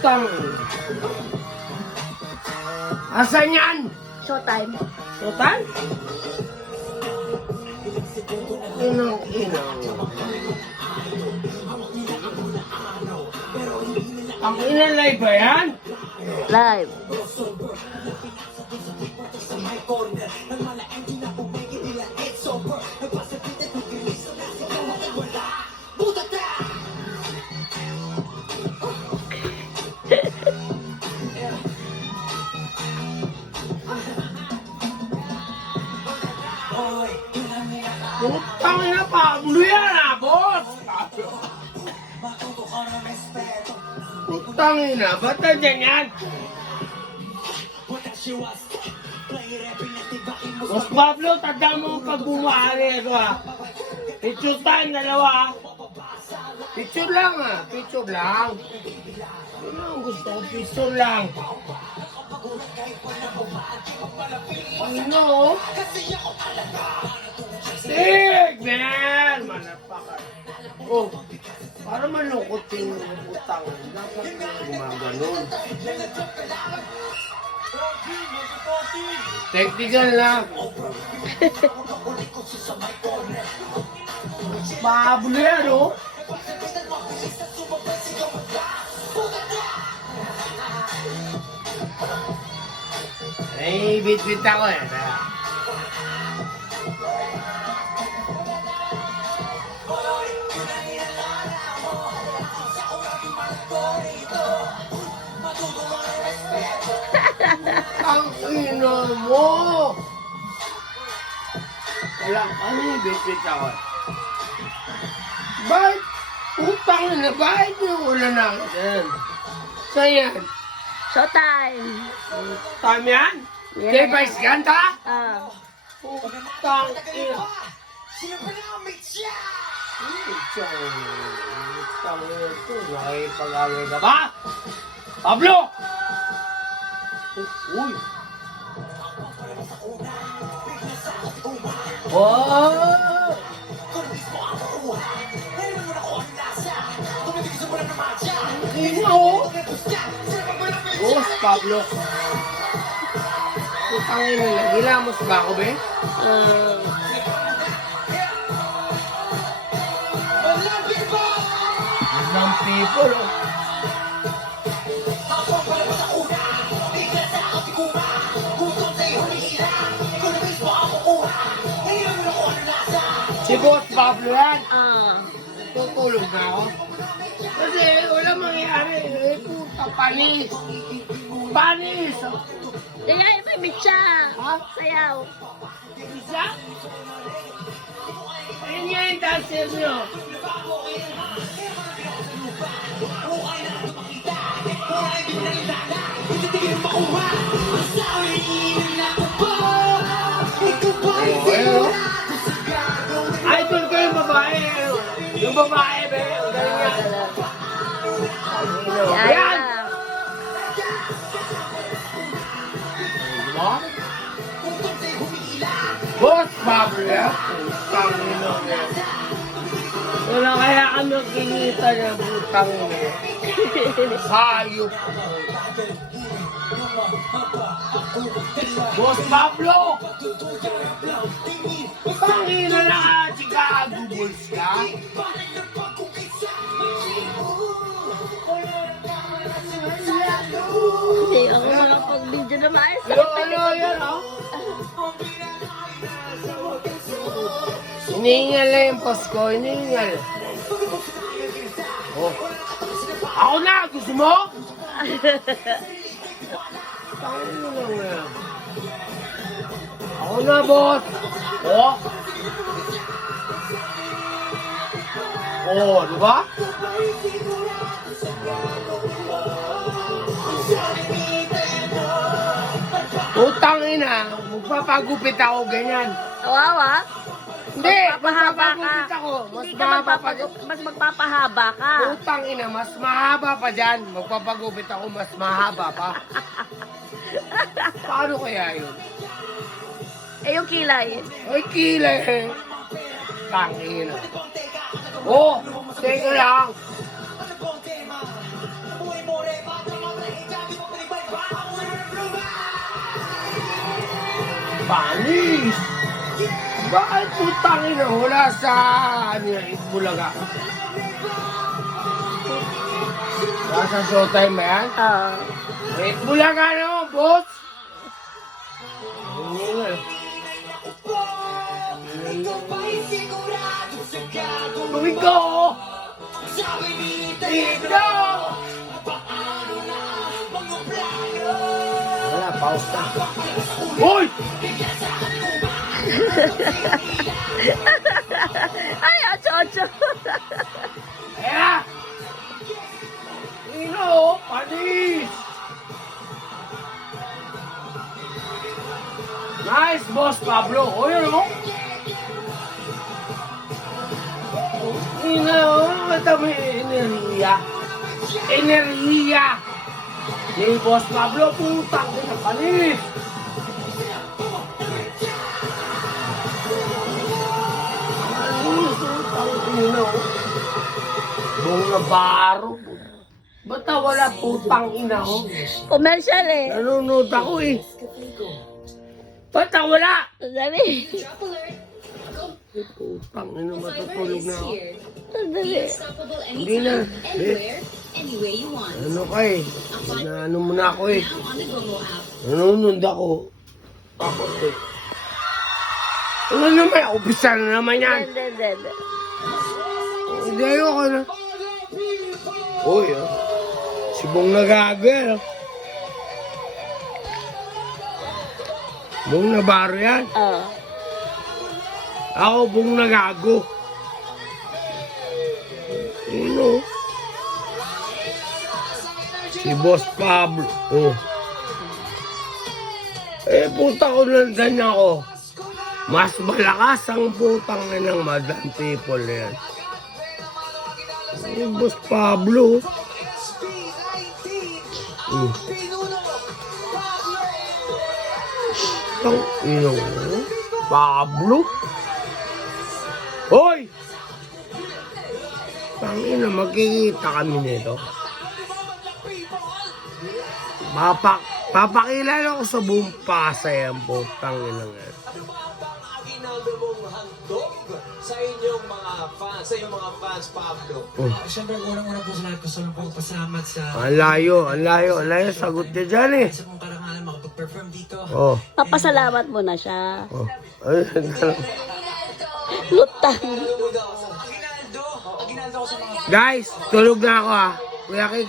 Utang. Asan yan? Showtime. Showtime? Inang. Ang ilan live ba yan? Live. Utang na Pablo yan boss! Utang na, ba't nandiyan yan? Boss Pablo, tanda mo pag bumari ito Picture time, dalawa Picture lang picture lang. Ano ang gusto ko, picture lang. Ano? Sig, man! Manapakan. Oh, para malungkot yung utang. Dapat gumaganon. Technical lang. Pablo yan, oh. Ay, bit-bit ako eh. Ang ino mo! Wala kami, bit-bit ako. Bakit? Utang na, bakit yung wala na yan? Saan yan? Showtime. Time yan? Yeah. Kay Vice Ganda? Utang ina. Utang ito, nakipag-away ka ba? Pablo! Uy! Wow! Ino! Boss, Pablo. Utang ina lang. Gilamos ba ako, be? Ng people, oh. Si Boss Pablo yan. Tutulog na ako. Kasi wala mangyayari. Puta, panis. Panis. Kaya may bitsa. Sayaw. Isa? Ayun nga yung dancer nyo. Idol ko yung babae. Yung babae, be. Galing yan. Ayan. Diba? Boss Pablo yan. Pangino yan. Wala kaya kami kinita na butang niya. Hayop. Boss Pablo! Pangino na Chicago Bulls ka? Hindi ako makapag-video na maayos. Ano yan, oh? Hinihingal na yung post ko, hinihingal. Oh. Ako na, gusto mo? Pangino lang yan. Ako na, boss. Oh. Oh, di ba? Utang ina, magpapagupit ako ganyan. Kawawa? Hindi, Magpapahaba ka. magpapagupit ako. Mas Hindi ka mahaba pa. mas magpapahaba ka. Utang ina, mas mahaba pa dyan. Magpapagupit ako, mas mahaba pa. Paano kaya yun? Eh, yung kilay. Ay, kilay. Tangina. Oh, teka lang. Panis! Bakit putang ina wala sa ano yan, Itbulaga? Wala sa showtime ba yan? Itbulaga naman, boss! Tumigo! Tumigo! Wala, pause na. Hoy! Ay, acho-acho. Kaya! Ino, panis! Nice, boss Pablo. O, yun, o. Ino, ito may enerhiya. Enerhiya! Yung boss Pablo, putang ina, panis! Ino, buong nabaro. Ba't wala putang ina, o? Commercial eh. Nanonood ako, eh. Ba't wala? Dali. Putang ina, matutulog na ako. Dali. Hindi na. Ano ka eh? Ano mo na ako eh? Nanonood ako. Ako eh. Ano naman? Umpisa na naman yan. Dali. Hindi ayoko na. Uy, si Bong nagago yan. Bong nabaro yan. Ako Bong nagago. Sino? Si Boss Pablo. Oh. Eh, puta ko nandan ako. Mas malakas ang putang ng Madam People na yan. Si Boss Pablo. Ang ino. Pablo? Hoy! Tangina, magkikita kami nito. Papakilala ko sa buong Pasay ang putang ina nga. Aguinaldo mong handog sa inyong mga fans, sa inyong mga fans, Pablo. Siyempre, unang-una po sa lahat, gusto lang po pasalamat sa... Ang layo. Sagot niya dyan eh. Sa mong karangalan makapag-perform dito. Oh. Papasalamat mo na siya. Oh. Ay, Lutang. Aguinaldo! Aguinaldo ko sa mga... guys, tulog na ako ah. Kuya Kiko.